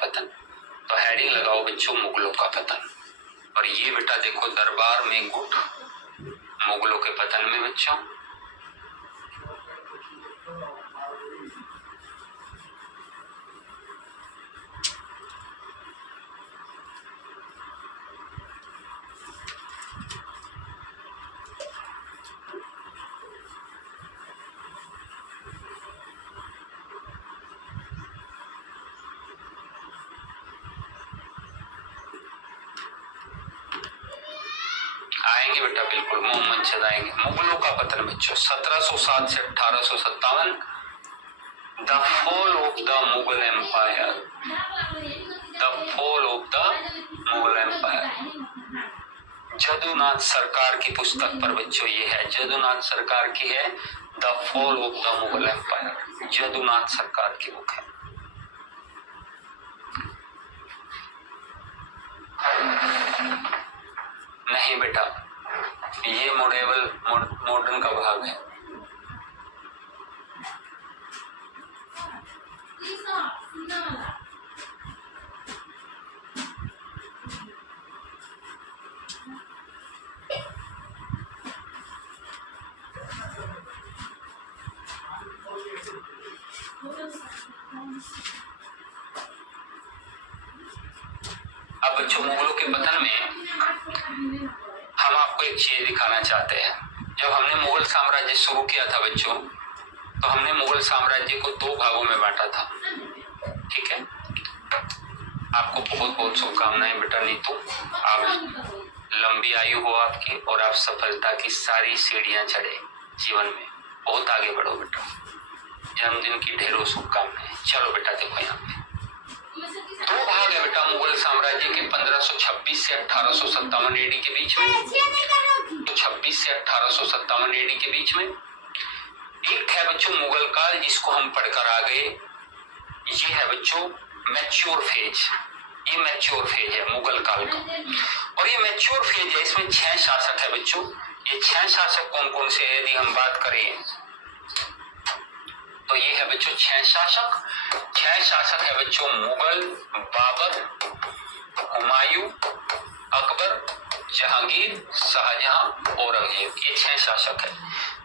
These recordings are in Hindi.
पतन। तो हेडिंग लगाओ बच्चों मुगलों का पतन। और ये बेटा देखो दरबार में गुट मुगलों के पतन में बच्चों। आएंगे बेटा बिल्कुल, मोहम्मद शद आएंगे। मुगलों का पतन बच्चों 1707 से 1857। The fall of the Mughal empire, the fall of the Mughal empire. Jadunath Sarkar की पुस्तक पर बच्चों ये है, जदुनाथ सरकार की है the fall of the Mughal empire, Jadunath Sarkar की बुक है। नहीं बेटा ये मॉडर्न का भाग है। अब बच्चों मुगलों के पतन में हम आपको एक चीज दिखाना चाहते हैं। जब हमने मुगल साम्राज्य शुरू किया था बच्चों, तो हमने मुगल साम्राज्य को 2 भागों में बांटा था। ठीक है, आपको बहुत बहुत शुभकामनाएं बेटा नीतू, आप लंबी आयु हो आपकी और आप सफलता की सारी सीढ़ियां चढ़े जीवन में, बहुत आगे बढ़ो बेटा। जन्मदिन की ढेरों शुभकामनाएं। चलो बेटा देखो यहाँ पे 2 भाग है बेटा मुगल साम्राज्य के 1526 से 1857 एडी के बीच में। तो 26 से 1857 एडी के बीच में एक है बच्चों मुगल काल, जिसको हम पढ़कर आ गए। ये है बच्चों मैच्योर फेज, ये मैच्योर फेज है मुगल काल का। और ये मैच्योर फेज है, इसमें 6 शासक है बच्चों। ये 6 शासक कौन कौन से है यदि हम बात करें तो ये है बच्चों 6 शासक। 6 शासक है बच्चों मुगल, बाबर, हुमायूं, अकबर, जहांगीर, शाहजहां, औरंगजेब। ये 6 शासक है।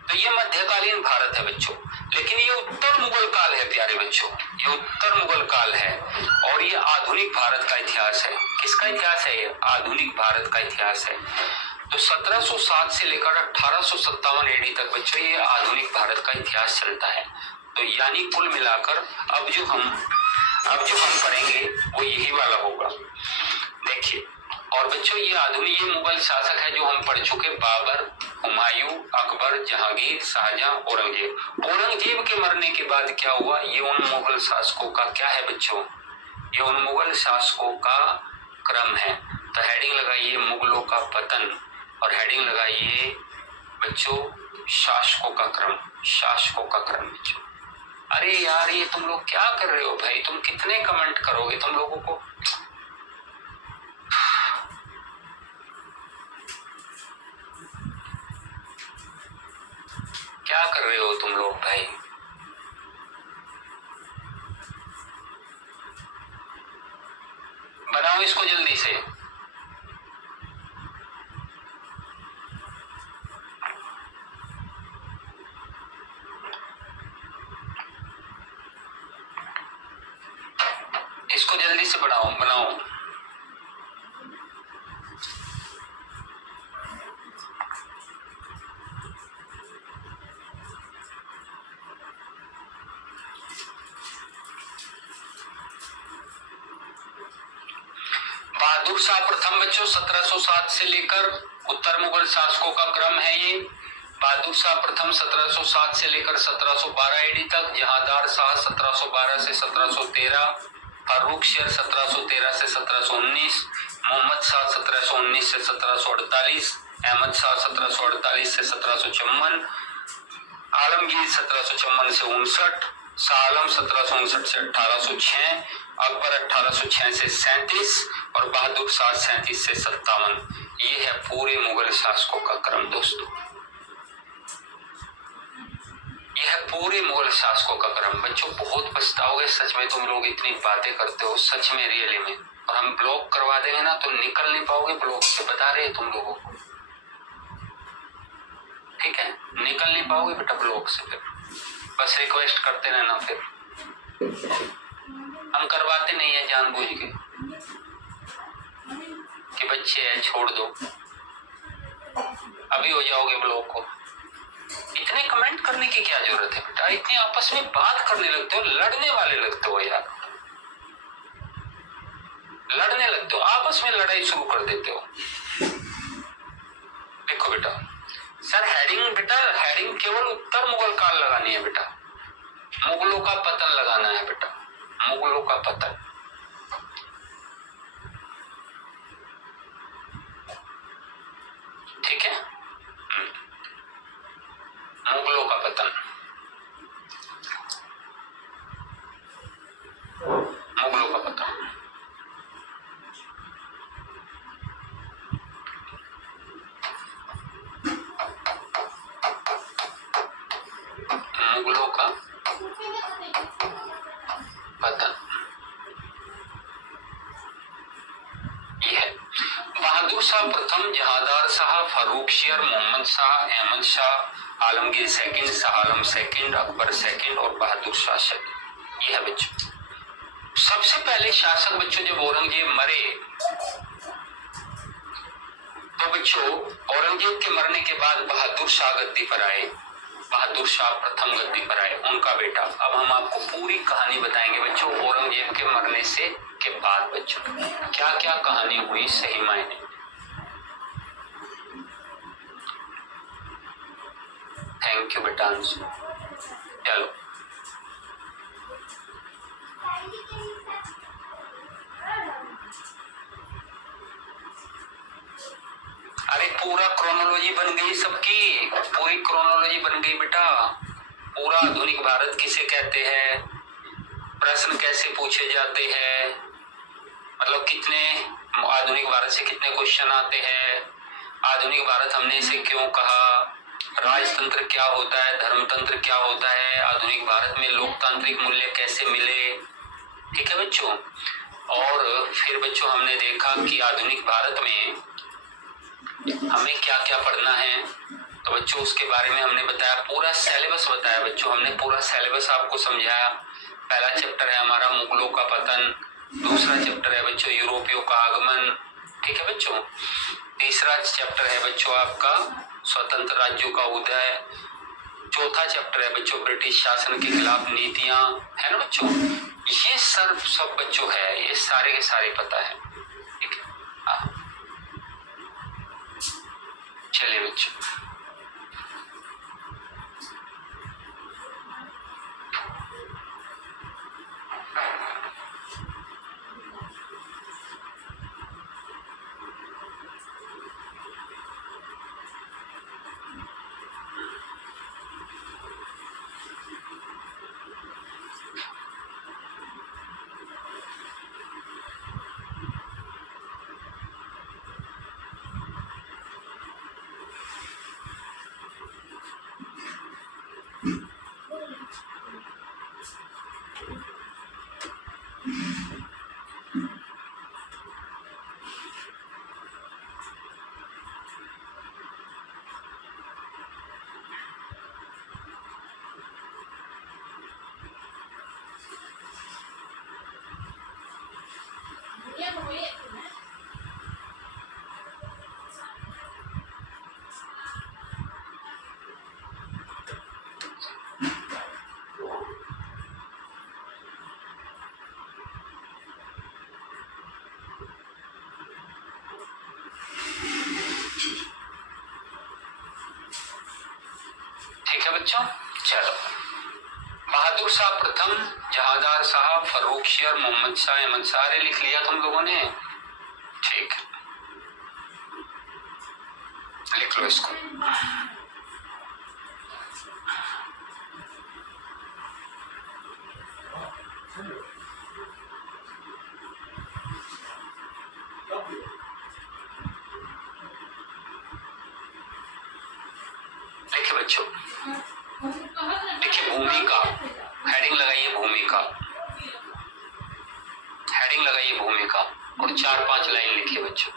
तो ये मध्यकालीन भारत है बच्चों, लेकिन ये उत्तर मुगल काल है प्यारे बच्चों, ये उत्तर मुगल काल है। और ये आधुनिक भारत का इतिहास है। किसका इतिहास है ये? आधुनिक भारत का इतिहास है। तो 1707 से लेकर 1857 एडी तक बच्चों ये आधुनिक भारत का इतिहास चलता है। तो यानी कुल मिलाकर अब जो हम पढ़ेंगे वो यही वाला होगा। देखिए, और बच्चों ये आधुनिक ये मुगल शासक है जो हम पढ़ चुके, बाबर, हुमायूं, अकबर, जहांगीर, शाहजहां, औरंगजेब। औरंगजेब के मरने के बाद क्या हुआ, ये उन मुगल शासकों का क्या है बच्चों, ये उन मुगल शासकों का क्रम है। तो हेडिंग लगाइए मुगलों का पतन और हेडिंग लगाइए बच्चों शासकों का क्रम, शासकों का क्रम बच्चों। अरे यार ये तुम लोग क्या कर रहे हो भाई, तुम कितने कमेंट करोगे तुम लोगों को। क्या कर रहे हो तुम लोग भाई। बनाओ इसको जल्दी से। इसको जल्दी से बनाओ बनाओ। बहादुर शाह प्रथम बच्चों 1707 से लेकर उत्तर मुगल शासकों का क्रम है ये। बहादुर शाह प्रथम 1707 से लेकर 1712 एडी तक, जहांदार शाह 1712 से 1713, फारूक शेर 1713 से 1719, मोहम्मद शाह 1719 से 1748, अहमद शाह 1748 से 1754, आलमगीर 1754 से 59, शाह आलम 1759 से 1806, अकबर 1806 से 37 और बहादुर शाह 37 से 57। ये है पूरे मुगल शासकों का क्रम दोस्तों। यह पूरे मुगल शासकों का क्रम। बच्चों बहुत पछताओगे, सच में तुम लोग इतनी बातें करते हो, सच में रियली में, और हम ब्लॉक करवा देंगे ना तो निकल नहीं पाओगे ब्लॉक से, बता रहे हैं तुम लोगों को, ठीक है, निकल नहीं पाओगे बेटा ब्लॉक से। फिर बस रिक्वेस्ट करते रहना, फिर हम करवाते नहीं है जानबूझ के कि बच्चे हैं छोड़ दो, अभी हो जाओगे ब्लॉक को। इतने कमेंट करने की क्या जरूरत है बेटा, इतनी आपस में बात करने लगते हो, लड़ने वाले लगते हो यार, लड़ने लगते हो, आपस में लड़ाई शुरू कर देते हो। देखो बेटा सर, हेडिंग बेटा, हेडिंग केवल उत्तर मुगल काल लगानी है बेटा, मुगलों का पतन लगाना है बेटा, मुगलों का पतन। ठीक है, मुगलों का पतन, मुगलों का पतन। मुगलों का पतन यह है। बहादुर शाह प्रथम, जहांदार शाह, फारूक शेर, Mohammad Shah, Ahmad Shah, Alamgir second, Shah Alam second, Akbar second और बहादुर शाह सेकंड। यह है बच्चों। सबसे पहले शासक बच्चों जब औरंगजेब मरे तो बच्चों औरंगजेब के मरने के बाद बहादुर शाह गद्दी पर आए, बहादुर शाह प्रथम गद्दी पर आए, उनका बेटा। अब हम आपको पूरी कहानी बताएंगे बच्चों, औरंगजेब के मरने से के बाद बच्चों क्या क्या कहानी हुई सही मायने। थैंक यू बेटा अंशु। चलो अरे पूरा क्रोनोलॉजी बन गई सबकी, पूरी क्रोनोलॉजी बन गई बेटा। पूरा आधुनिक भारत किसे कहते हैं, प्रश्न कैसे पूछे जाते हैं, मतलब कितने आधुनिक भारत से कितने क्वेश्चन आते हैं, आधुनिक भारत हमने इसे क्यों कहा, राजतंत्र क्या होता है, धर्मतंत्र क्या होता है, आधुनिक भारत में लोकतांत्रिक मूल्य कैसे मिले। ठीक है बच्चों। और फिर बच्चों हमने देखा कि आधुनिक भारत में हमें क्या क्या पढ़ना है, तो बच्चों उसके बारे में हमने बताया, पूरा सिलेबस बताया बच्चों, हमने पूरा सिलेबस आपको समझाया। पहला चैप्टर है हमारा मुगलों का पतन, दूसरा चैप्टर है बच्चों यूरोपियों का आगमन, ठीक है बच्चों। तीसरा चैप्टर है बच्चों आपका स्वतंत्र राज्यों का उदय, चौथा चैप्टर है बच्चों ब्रिटिश शासन के खिलाफ नीतियां, है ना बच्चों। ये सब बच्चों है, ये सारे के सारे पता है, ठीक है। चलिए बच्चों बच्चों चलो, बहादुर शाह प्रथम, जहांदार शाह, फारूक शेर, मोहम्मद शाह, अहमद शाह, लिख लिया तुम लोगों ने, ठीक, लिख लो इसको। देखिए बच्चों, देखिए भूमिका, हेडिंग लगाइए भूमिका, हेडिंग लगाइए भूमिका और 4-5 लाइन लिखिए बच्चों।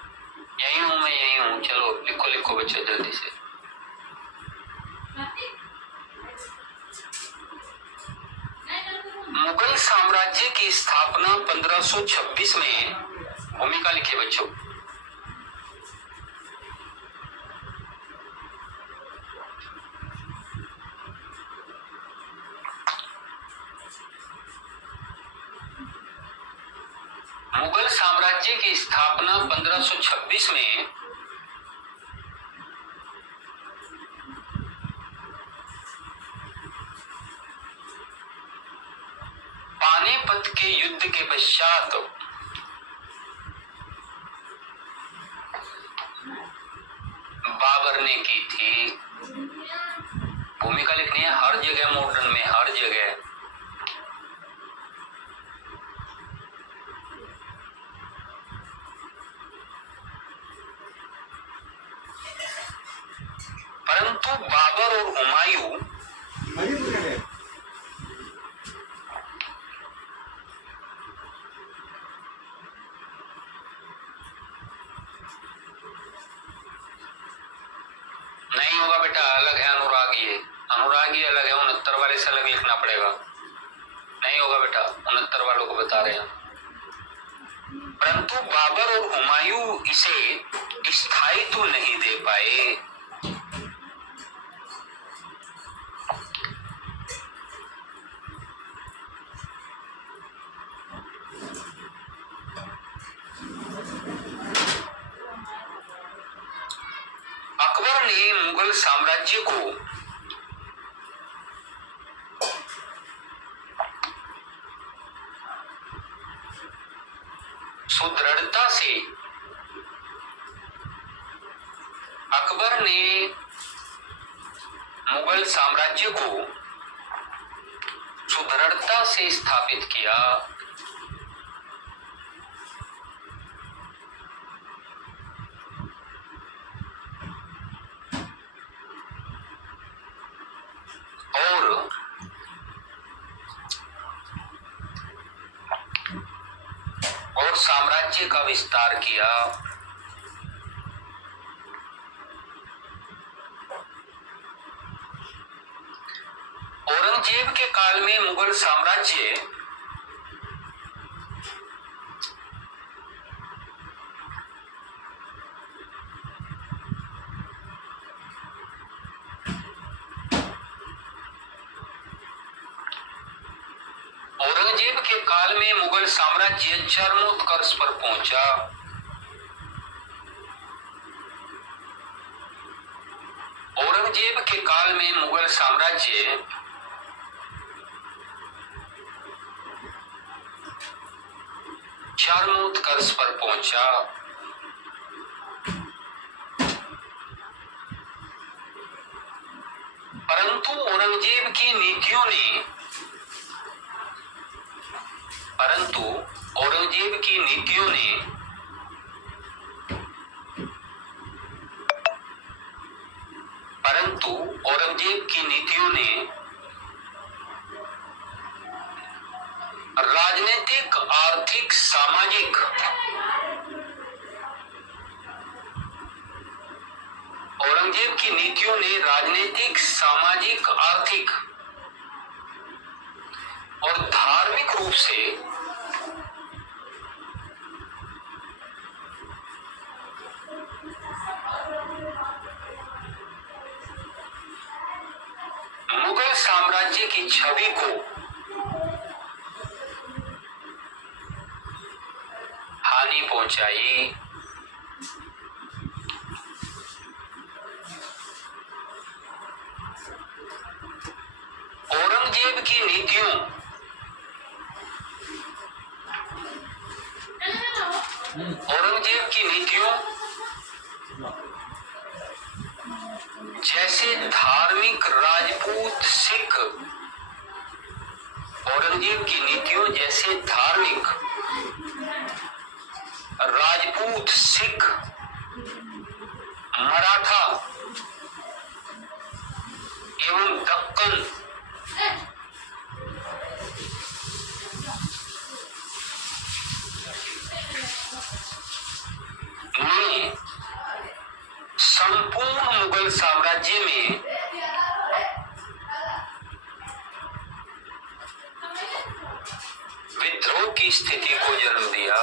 यही हूं मैं, यही हूं, चलो लिखो लिखो बच्चों जल्दी से। मुगल साम्राज्य की स्थापना 1526 में, भूमिका लिखिए बच्चों। मुगल साम्राज्य की स्थापना 1526 में पानीपत के युद्ध के पश्चात बाबर ने की थी। भूमिका लिखनी है हर जगह, मॉडर्न में हर जगह। परंतु बाबर और हुमायूं नहीं होगा बेटा, अलग है अनुरागी है, अनुरागी अलग है, 69 वाले से अलग लिखना पड़ेगा। नहीं होगा बेटा, 69 वालों को बता रहे हैं। परंतु बाबर और हुमायूं इसे स्थायित्व नहीं दे पाए। अकबर ने मुगल साम्राज्य को सुदृढ़ता से, अकबर ने मुगल साम्राज्य को सुदृढ़ता से स्थापित किया। और साम्राज्य का विस्तार किया। औरंगजेब के काल में मुगल साम्राज्य औरंगजेब के काल में मुगल साम्राज्य चरमोत्कर्ष पर पहुंचा। औरंगजेब के काल में मुगल साम्राज्य चरमोत्कर्ष पर पहुंचा। परंतु औरंगजेब की नीतियों ने परंतु औरंगजेब की नीतियों ने राजनीतिक, आर्थिक, सामाजिक औरंगजेब की नीतियों ने राजनीतिक, सामाजिक, आर्थिक और धार्मिक रूप से मुगल साम्राज्य की छवि को हानि पहुंचाई। औरंगजेब की नीतियों जैसे धार्मिक, राजपूत, सिख, औरंगजेब की नीतियों जैसे धार्मिक, राजपूत, सिख, मराठा एवं दक्कन ने संपूर्ण मुगल साम्राज्य में विद्रोह की स्थिति को जन्म दिया।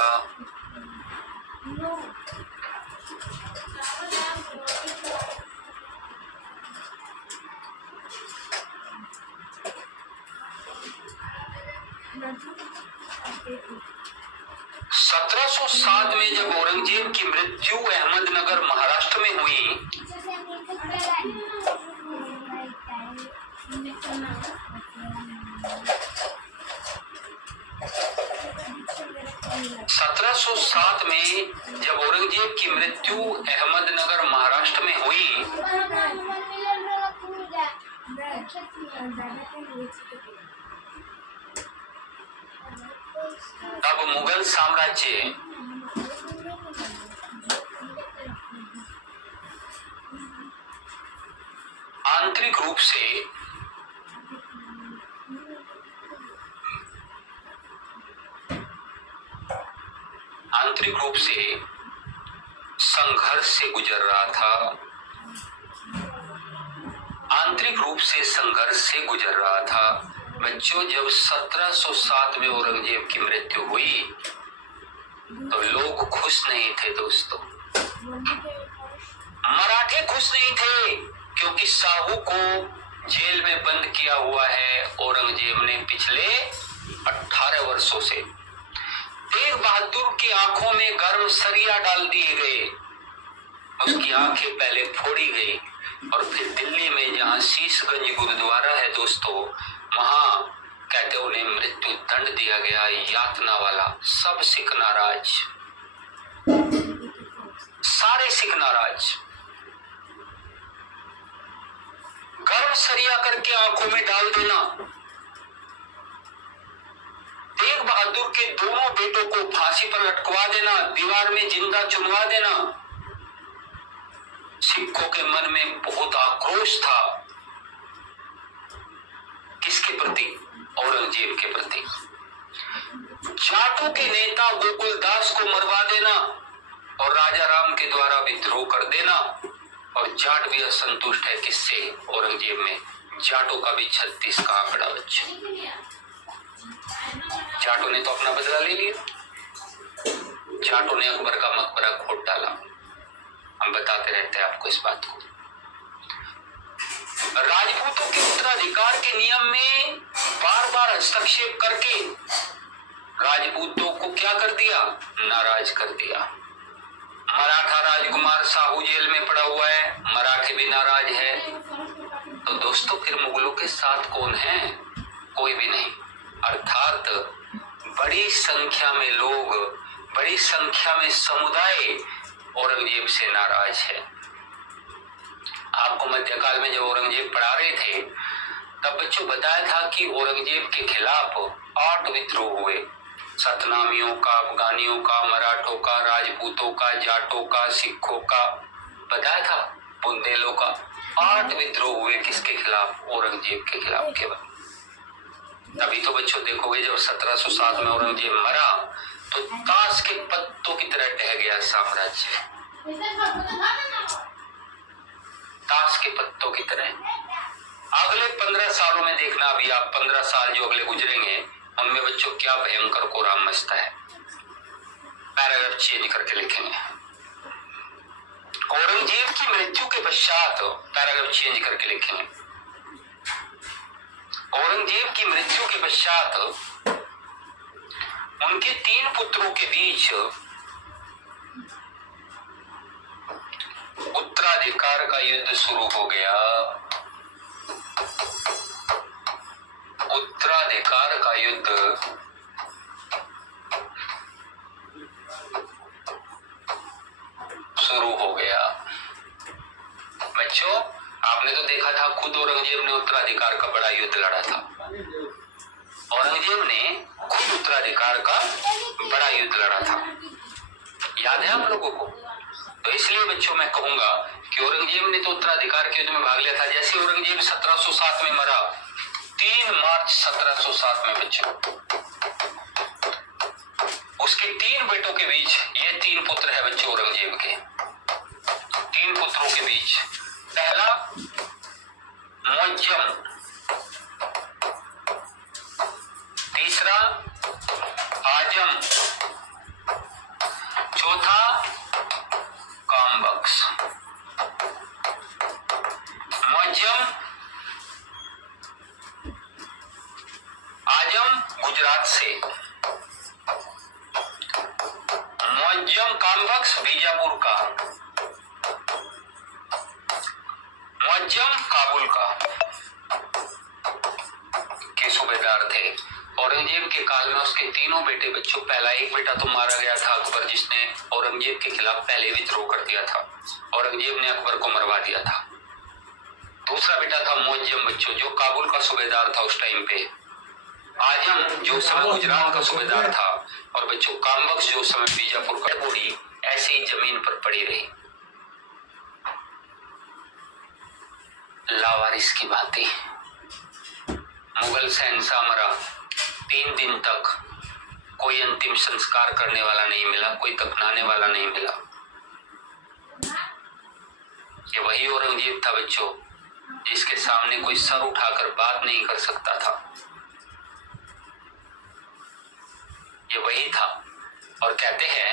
1707 में जब औरंगजेब की मृत्यु अहमदनगर महाराष्ट्र में हुई, जब औरंगजेब की मृत्यु अहमदनगर महाराष्ट्र में हुई, तब मुगल साम्राज्य आंतरिक रूप से संघर्ष से गुजर रहा था। आंतरिक रूप से संघर्ष से गुजर रहा था। बच्चों, जब 1707 में औरंगजेब की मृत्यु हुई तो लोग खुश नहीं थे दोस्तों। मराठे खुश नहीं थे क्योंकि साहू को जेल में बंद किया हुआ है औरंगजेब ने पिछले 18 वर्षों से। तेग बहादुर की आंखों में गर्म सरिया डाल दिए गए, उसकी आंखें पहले फोड़ी गई और फिर दिल्ली में जहां शीशगंज गुरुद्वारा है दोस्तों, वहां कहते उन्हें मृत्यु दंड दिया गया, यातना वाला। सब सिख नाराज, सारे सिख नाराज। गर्म सरिया करके आंखों में डाल देना, तेग बहादुर के दोनों बेटों को फांसी पर लटकवा देना, दीवार में जिंदा चुनवा देना। सिखों के मन में बहुत आक्रोश था। किसके प्रति? औरंगजेब के प्रति। जाटों के नेता गोकुलदास को मरवा देना और राजा राम के द्वारा विद्रोह कर देना। और जाट भी असंतुष्ट है किससे? औरंगजेब में। जाटों का भी 36 का आंकड़ा बच्चा। जाटों ने तो अपना बदला ले लिया। जाटों ने अकबर का मकबरा खोद डाला। हम बताते रहते हैं आपको इस बात को। राजपूतों के उत्तराधिकार के नियम में बार बार हस्तक्षेप करके राजपूतों को क्या कर दिया? नाराज कर दिया। मराठा राजकुमार साहू जेल में पड़ा हुआ है, मराठे भी नाराज है। तो दोस्तों फिर मुगलों के साथ कौन है? कोई भी नहीं। अर्थात बड़ी संख्या में लोग, बड़ी संख्या में समुदाय औरंगजेब से नाराज है। आपको मध्यकाल में जब औरंगजेब पढ़ा रहे थे तब बच्चों बताया था कि औरंगजेब के खिलाफ 8 विद्रोह हुए। सतनामियों का, अफगानियों का, मराठों का, राजपूतों का, जाटों का, सिखों का, बताया था, बुंदेलों का। 8 विद्रोह हुए किसके खिलाफ? औरंगजेब के खिलाफ केवल। तभी तो बच्चों देखोगे जब 1707 में औरंगजेब मरा तो ताश के पत्तों की तरह ढह गया साम्राज्य। ताश के पत्तों की तरह। अगले 15 सालों में देखना, अभी आप 15 साल जो अगले गुजरेंगे उनमें बच्चों क्या भयंकर कोराम मचता है। पैराग्राफ चेंज करके लिखेंगे। औरंगजेब की मृत्यु के पश्चात, पैराग्राफ चेंज करके लिखेंगे, औरंगजेब की मृत्यु के पश्चात उनके 3 पुत्रों के बीच उत्तराधिकार का युद्ध शुरू हो गया। उत्तराधिकार का युद्ध शुरू हो गया। बच्चों आपने तो देखा था, खुद औरंगजेब ने उत्तराधिकार का बड़ा युद्ध लड़ा था। औरंगजेब ने खुद उत्तराधिकार का बड़ा युद्ध लड़ा था। याद है आप लोगों को? तो इसलिए बच्चों मैं कहूंगा कि औरंगजेब ने तो उत्तराधिकार के युद्ध में भाग लिया था। जैसे औरंगजेब 1707 में मरा, 3 मार्च 1707 में बच्चों उसके 3 बेटों के बीच, ये 3 पुत्र है बच्चों औरंगजेब के, 3 पुत्रों के बीच, पहला मुअज्जम, तीसरा आजम, चौथा कामबख्श। मुअज्जम, आजम गुजरात से, मुअज्जम कामबख्श बीजापुर का, मुअज्जम काबुल का के सूबेदार थे। औरंगजेब के काल में उसके तीनों बेटे बच्चों, पहला एक बेटा तो मारा गया था अकबर, जिसने औरंगजेब के खिलाफ पहले विद्रोह कर दिया था, औरंगजेब ने अकबर को मरवा दिया था। दूसरा बेटा था मुअज्जम बच्चों, जो काबुल का सूबेदार था उस टाइम पे, आजम जो समय गुजरात का सूबेदार था, और बच्चों कामबख्श जो समय बीजापुर का। बूढ़ी ऐसे ही जमीन पर पड़ी रही। लावारिस की बातें, मुगल शहंशाह मरा, 3 दिन तक कोई अंतिम संस्कार करने वाला नहीं मिला, कोई दफनाने वाला नहीं मिला। ये वही औरंगजेब था बच्चों, जिसके सामने कोई सर उठाकर बात नहीं कर सकता था। ये वही था। और कहते हैं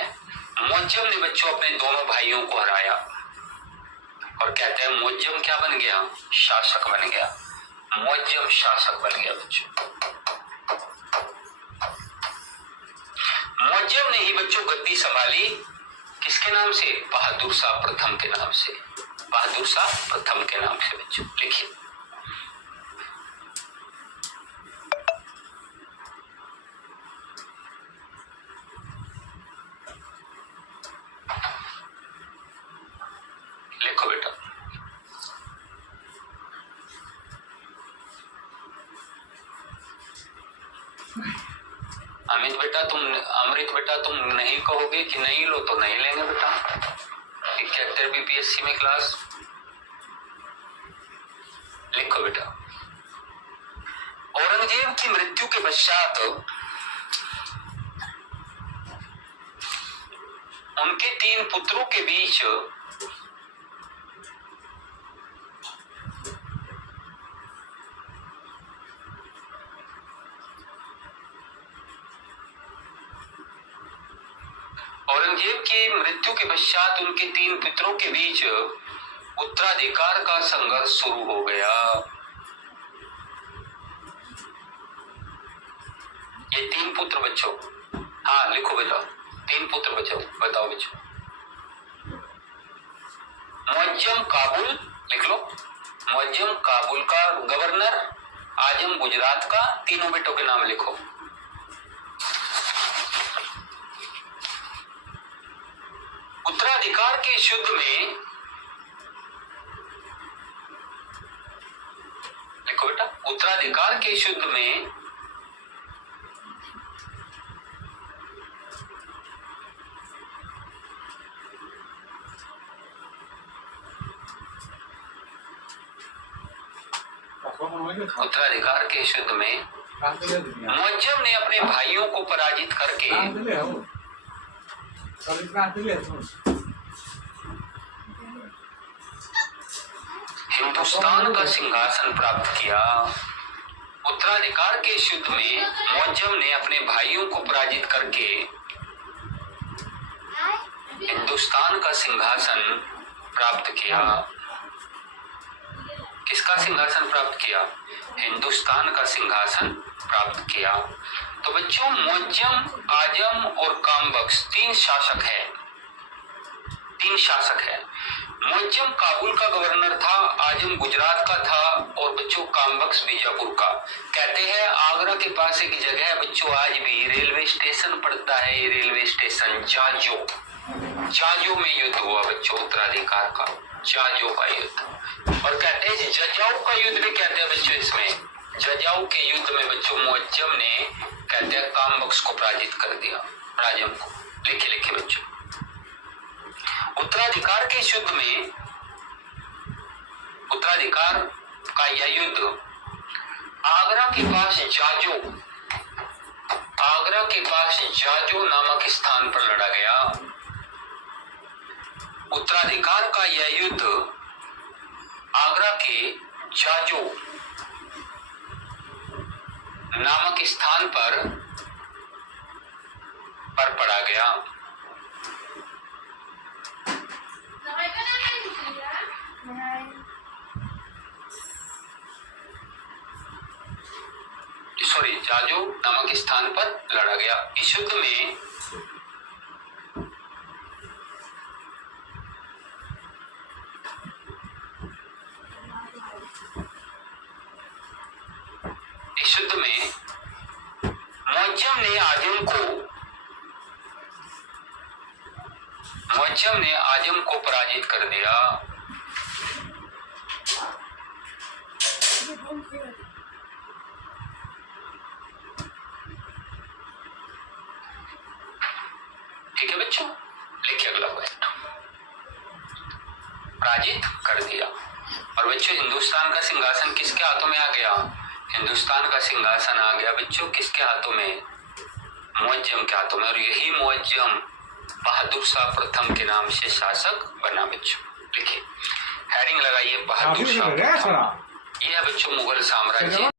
मुअज्जम ने बच्चों अपने दोनों भाइयों को हराया, और कहते हैं मुअज्जम क्या बन गया? शासक बन गया। मुअज्जम शासक बन गया बच्चों। मुअज्जम ने ही बच्चों गद्दी संभाली, किसके नाम से? बहादुर शाह प्रथम के नाम से, बहादुर शाह प्रथम के नाम से बच्चों। लिखिए, लिखो बेटा। अमृत बेटा तुम नहीं कहोगे कि नहीं लो तो नहीं लेंगे बेटा। 71 बीपीएससी में क्लास। लिखो बेटा। औरंगजेब की मृत्यु के पश्चात उनके 3 पुत्रों के बीच औरंगजेब की मृत्यु के पश्चात उनके 3 पुत्रों के बीच उत्तराधिकार का संघर्ष शुरू हो गया। ये 3 पुत्र बच्चों, हाँ लिखो बेटा, 3 पुत्र बच्चों, बताओ बच्चों। मुअज्जम काबुल, लिख लो, मुअज्जम काबुल का गवर्नर, आजम गुजरात का, तीनों बेटों के नाम लिखो। उत्तराधिकार के इस युद्ध में, देखो बेटा, उत्तराधिकार के इस युद्ध में मुअज्जम ने अपने भाइयों को पराजित करके हिंदुस्तान का सिंहासन प्राप्त किया। उत्तराधिकार के इस युद्ध में मुअज्जम ने अपने भाइयों को पराजित करके हिंदुस्तान का सिंहासन प्राप्त किया। किसका सिंहासन प्राप्त किया? हिंदुस्तान का सिंहासन प्राप्त किया। तो बच्चों, मुअज्जम, आजम और कामबख्श 3 शासक है, 3 शासक है। मुअज्जम काबुल का गवर्नर था, आजम गुजरात का था, और बच्चों कामबख्श बीजापुर का। कहते हैं आगरा के पास एक जगह है बच्चों, आज भी रेलवे स्टेशन पड़ता है, ये रेलवे स्टेशन जाजो। जाजो में युद्ध हुआ बच्चों उत्तराधिकार का, जाजो का युद्ध। और कहते हैं जजाऊ का युद्ध भी कहते हैं बच्चों। इसमें जजाऊ के युद्ध में बच्चों मुअज्जम ने, कहते हैं, कामबख्श को पराजित कर दिया, आजम को। लिखे लिखे बच्चों, उत्तराधिकार के युद्ध में, उत्तराधिकार का यह युद्ध आगरा के पास जाजो, आगरा के पास जाजो नामक स्थान पर लड़ा गया। उत्तराधिकार का यह युद्ध आगरा के जाजो नामक स्थान पर पड़ा गया। जाजो नामक स्थान पर लड़ा गया। इस युद्ध में मुअज्जम ने आजम को पराजित कर दिया। ठीक है बच्चों, लिखिए अगला क्वेश्चन। पराजित कर दिया। और बच्चों हिंदुस्तान का सिंहासन किसके हाथों में आ गया? हिंदुस्तान का सिंहासन आ गया बच्चों किसके हाथों में? मुअज्जम के हाथों में। और यही मुअज्जम बहादुर शाह प्रथम के नाम से शासक बना। बच्चों लिखिए, हेडिंग लगाइए बहादुर शाह। ये है बच्चों मुगल साम्राज्य।